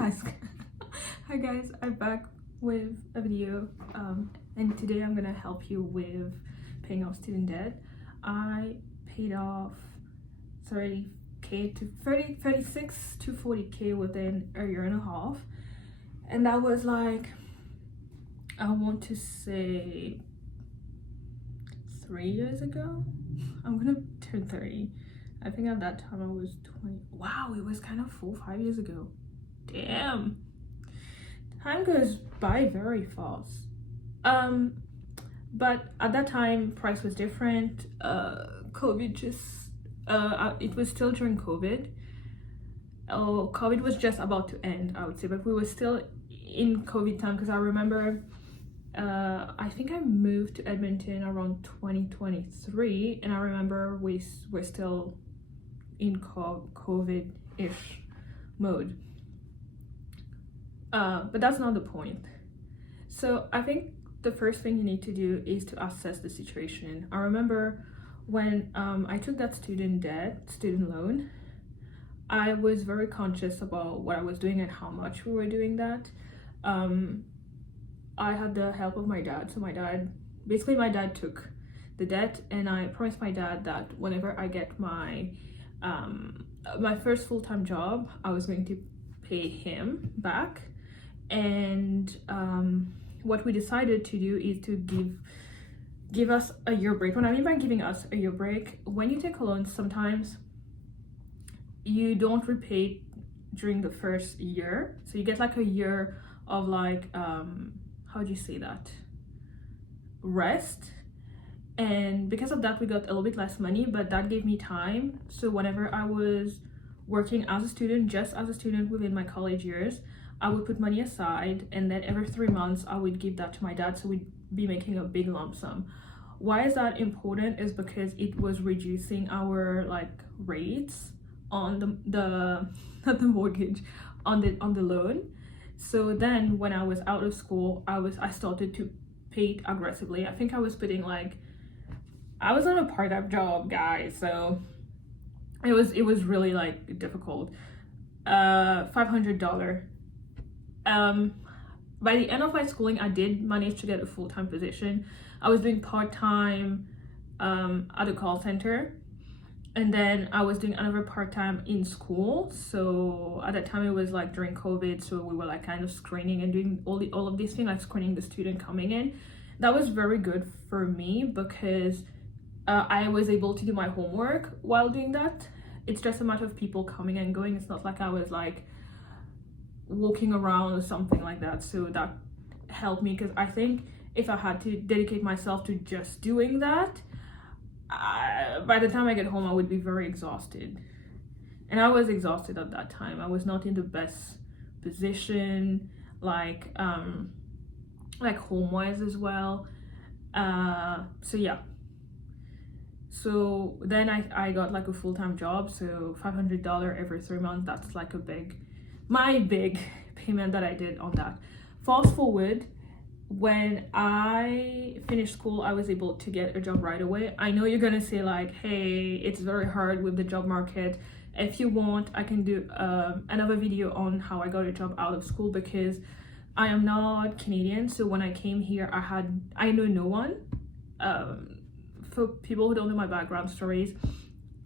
Hi, hi guys, I'm back with a video and today I'm gonna help you with paying off student debt. I paid off 30k to 36 to 40k within a year and a half, and that was like, I want to say 3 years ago. I'm gonna turn 30. I think at that time I was 20. Wow, it was kind of 5 years ago. Damn, time goes by very fast. But at that time price was different. COVID just it was still during COVID. COVID was just about to end, I would say, but we were still in COVID time, because I remember I think I moved to Edmonton around 2023, and I remember we're still in COVID-ish mode. But that's not the point. So I think the first thing you need to do is to assess the situation. I remember when I took that student loan, I was very conscious about what I was doing and how much we were doing that. I had the help of my dad. So my dad took the debt, and I promised my dad that whenever I get my my first full-time job, I was going to pay him back. And what we decided to do is to give us a year break. What I mean by giving us a year break, when you take a loan, sometimes you don't repay during the first year, so you get like a year of like how do you say that, rest. And because of that, we got a little bit less money, but that gave me time. So whenever I was working as a student, just as a student within my college years, I would put money aside, and then every 3 months I would give that to my dad, so we'd be making a big lump sum. Why is that important? Is because it was reducing our like rates on the not the mortgage, on the loan. So then when I was out of school, I started to pay it aggressively. I think I was putting like, I was on a part-time job, guys, so it was really like difficult. $500. By the end of my schooling, I did manage to get a full-time position. I was doing part-time at a call center, and then I was doing another part-time in school. So at that time it was like during COVID, so we were like kind of screening and doing all of these things, like screening the student coming in. That was very good for me because I was able to do my homework while doing that. It's just a matter of people coming and going. It's not like I was like walking around or something like that. So that helped me, because I think if I had to dedicate myself to just doing that, by the time I get home I would be very exhausted. And I was exhausted at that time. I was not in the best position, like home wise as well. So yeah. So then I got like a full-time job, so $500 every 3 months. That's like my big payment that I did on that. Fast forward, when I finished school, I was able to get a job right away. I know you're gonna say like, hey, it's very hard with the job market. If you want, I can do another video on how I got a job out of school, because I am not Canadian. So when I came here, I know no one. For people who don't know my background stories,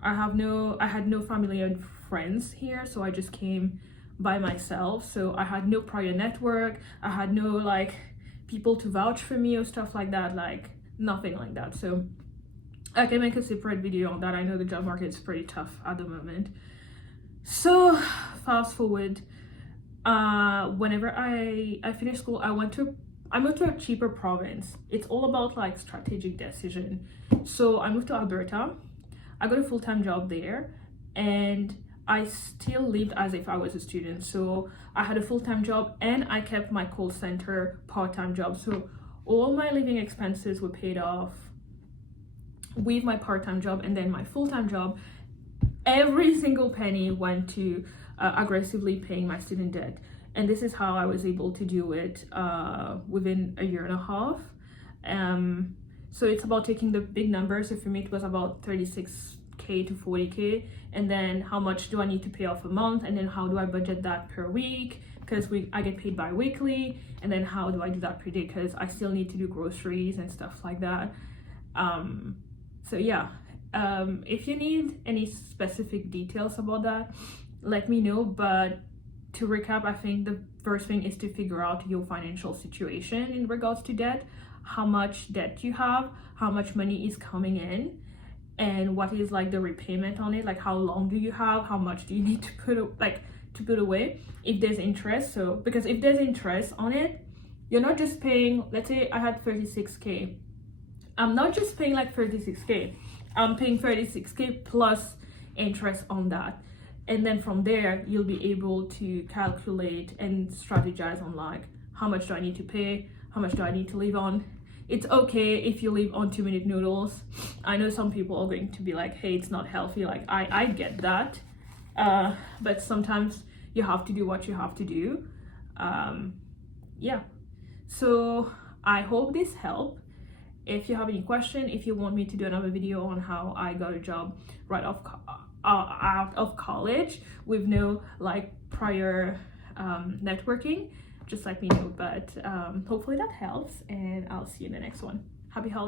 I had no family and friends here, so I just came by myself. So I had no prior network, I had no like people to vouch for me or stuff like that, like nothing like that. So I can make a separate video on that. I know the job market is pretty tough at the moment. So fast forward, whenever I finished school, I moved to a cheaper province. It's all about like strategic decision. So I moved to Alberta. I got a full-time job there, and I still lived as if I was a student. So I had a full-time job, and I kept my call center part-time job. So all my living expenses were paid off with my part-time job, and then my full-time job, every single penny went to aggressively paying my student debt. And this is how I was able to do it within a year and a half. So it's about taking the big numbers. So for me, it was about 30K to 40K, and then how much do I need to pay off a month, and then how do I budget that per week, because I get paid bi-weekly, and then how do I do that per day, because I still need to do groceries and stuff like that. So yeah, if you need any specific details about that, let me know. But to recap, I think the first thing is to figure out your financial situation in regards to debt, how much debt you have, how much money is coming in, and what is like the repayment on it, like how long do you have, how much do you need to put away, if there's interest. So because if there's interest on it, you're not just paying, let's say I had 36K, I'm not just paying like 36K, I'm paying 36K plus interest on that. And then from there, you'll be able to calculate and strategize on like, how much do I need to pay? How much do I need to live on? It's okay if you live on 2-minute noodles. I know some people are going to be like, hey, it's not healthy. Like, I get that. But sometimes you have to do what you have to do. Yeah. So I hope this helped. If you have any question, if you want me to do another video on how I got a job right off out of college with no like prior networking, just let me know. But hopefully that helps, and I'll see you in the next one. Happy holidays.